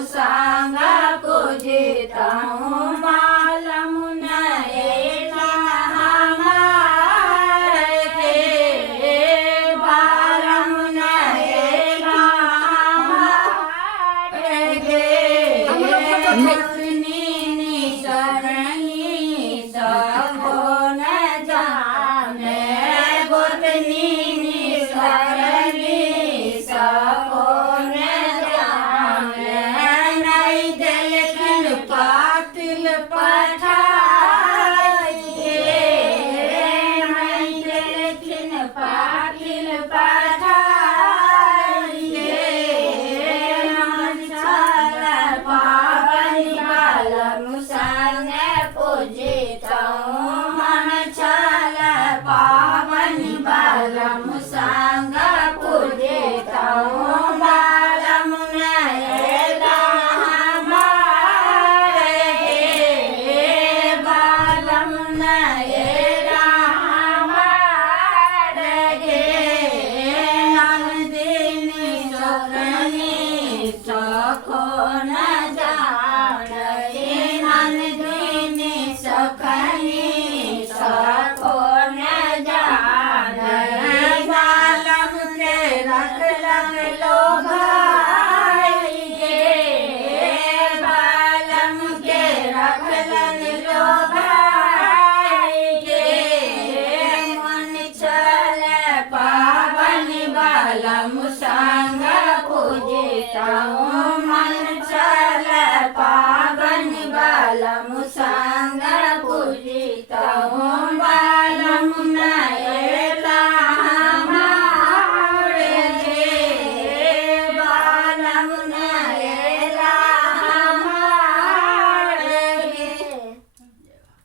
मुसांग पूजिता हूँ बालम नयना हमारे के बालम नयना हमारे के अपनी निसरणी सबको न जाने गोतनी निसरणी सबको न जाने नहीं देखन पातिल पठाइए नहीं देखन पातिल पठाइए मन छल पावन बालम संग पूजिता हूँ मन छल पावन बालम संग पूजिता हूँ बालम नयना हमारे बालम नयना हमारे नंदिनी सुखनी सखो न जाने नंदिनी सुखनी सखो न जाने बालम के रख लग लो भाइये बालम के रख लग लो भाइये मन छल पावन बालम संग पूजिता हूँ मन छल पावन बालम